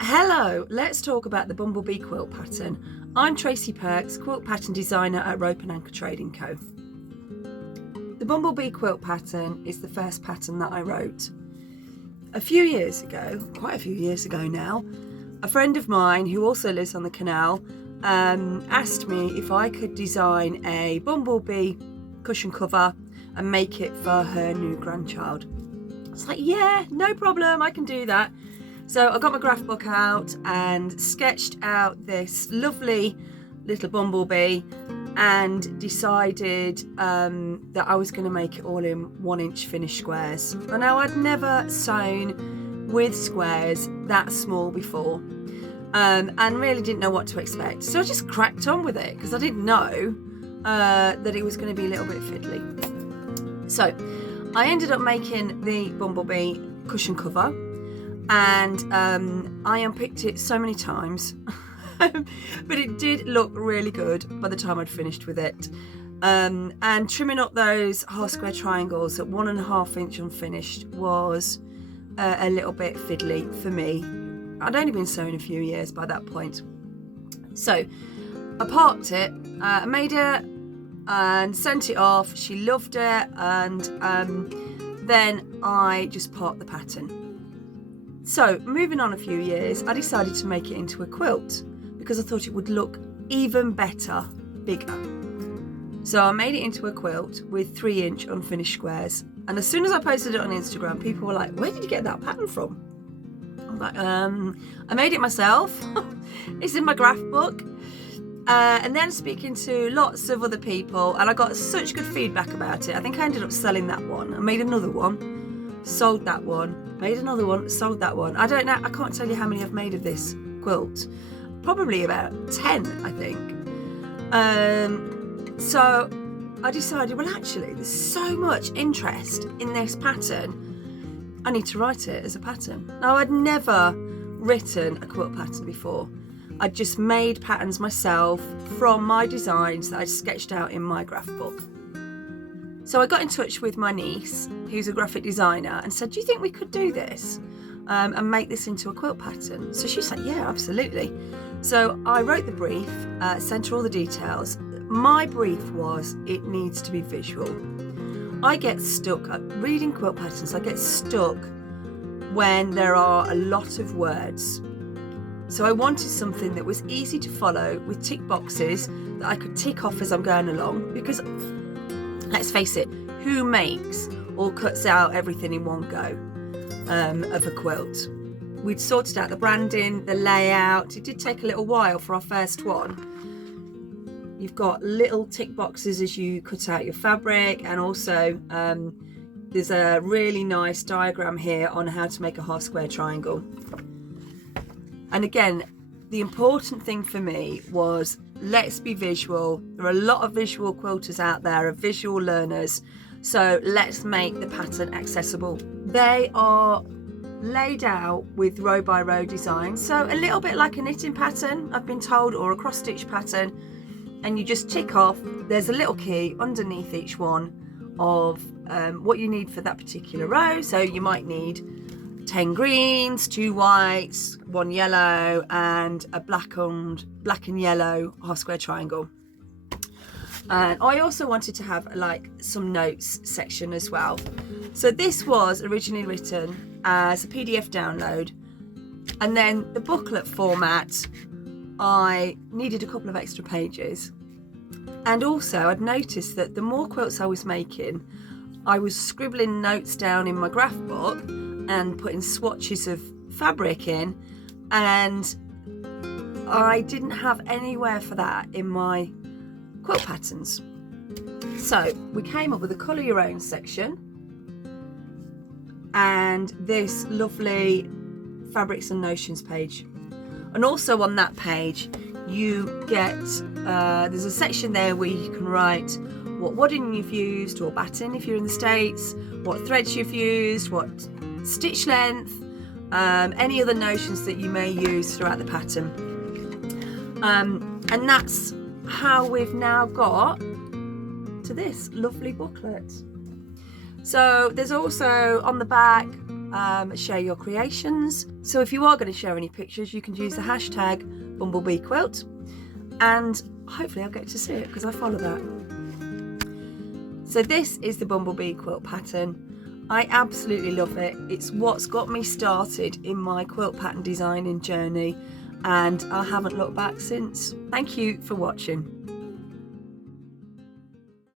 Hello, let's talk about the Bumble Bee Quilt Pattern. I'm Tracy Perks, quilt pattern designer at Rope and Anchor Trading Co. The Bumble Bee Quilt Pattern is the first pattern that I wrote. A few years ago, quite a few years ago now, a friend of mine who also lives on the canal asked me if I could design a bumblebee cushion cover and make it for her new grandchild. I was like, yeah, no problem, I can do that. So I got my graph book out and sketched out this lovely little bumblebee and decided that I was going to make it all in 1-inch finished squares. And now I'd never sewn with squares that small before and really didn't know what to expect. So I just cracked on with it because I didn't know that it was going to be a little bit fiddly. So I ended up making the bumblebee cushion cover. And I unpicked it so many times, but it did look really good by the time I'd finished with it. And trimming up those half square triangles at 1.5 inch unfinished was a little bit fiddly for me. I'd only been sewing a few years by that point. So I parked it, made it and sent it off. She loved it, and then I just parked the pattern. So, moving on a few years, I decided to make it into a quilt because I thought it would look even better, bigger. So I made it into a quilt with 3-inch unfinished squares. And as soon as I posted it on Instagram, people were like, where did you get that pattern from? I'm like, I made it myself. It's in my graph book. And then speaking to lots of other people, and I got such good feedback about it. I think I ended up selling that one. I made another one, sold that one. Made another one, sold that one. I don't know, I can't tell you how many I've made of this quilt. Probably about 10, I think. So I decided, well, actually, there's so much interest in this pattern, I need to write it as a pattern. Now, I'd never written a quilt pattern before. I'd just made patterns myself from my designs that I'd sketched out in my graph book. So I got in touch with my niece, who's a graphic designer, and said, do you think we could do this and make this into a quilt pattern? So she said, yeah, absolutely. So I wrote the brief, sent her all the details. My brief was, it needs to be visual. I get stuck at reading quilt patterns. I get stuck when there are a lot of words. So I wanted something that was easy to follow with tick boxes that I could tick off as I'm going along, because let's face it, who makes or cuts out everything in one go of a quilt? We'd sorted out the branding, the layout. It did take a little while for our first one. You've got little tick boxes as you cut out your fabric, and also there's a really nice diagram here on how to make a half square triangle. And again, the important thing for me was, let's be visual. There are a lot of visual quilters out there, of visual learners. So let's make the pattern accessible. They are laid out with row by row design. So a little bit like a knitting pattern, I've been told, or a cross stitch pattern. And you just tick off, there's a little key underneath each one of what you need for that particular row. So you might need 10 greens, 2 whites, 1 yellow, and a black and yellow half square triangle. And I also wanted to have like some notes section as well. So this was originally written as a PDF download, and then the booklet format, I needed a couple of extra pages. And also I'd noticed that the more quilts I was making, I was scribbling notes down in my graph book and putting swatches of fabric in, and I didn't have anywhere for that in my quilt patterns. So we came up with a colour your own section and this lovely fabrics and notions page. And also on that page you get there's a section there where you can write what wadding you've used, or batting if you're in the States, what threads you've used, what stitch length, any other notions that you may use throughout the pattern. And that's how we've now got to this lovely booklet. So there's also on the back share your creations. So if you are going to share any pictures, you can use the hashtag Bumble Bee Quilt, and hopefully I'll get to see it because I follow that. So this is the Bumble Bee Quilt Pattern. I absolutely love it. It's what's got me started in my quilt pattern designing journey, and I haven't looked back since. Thank you for watching.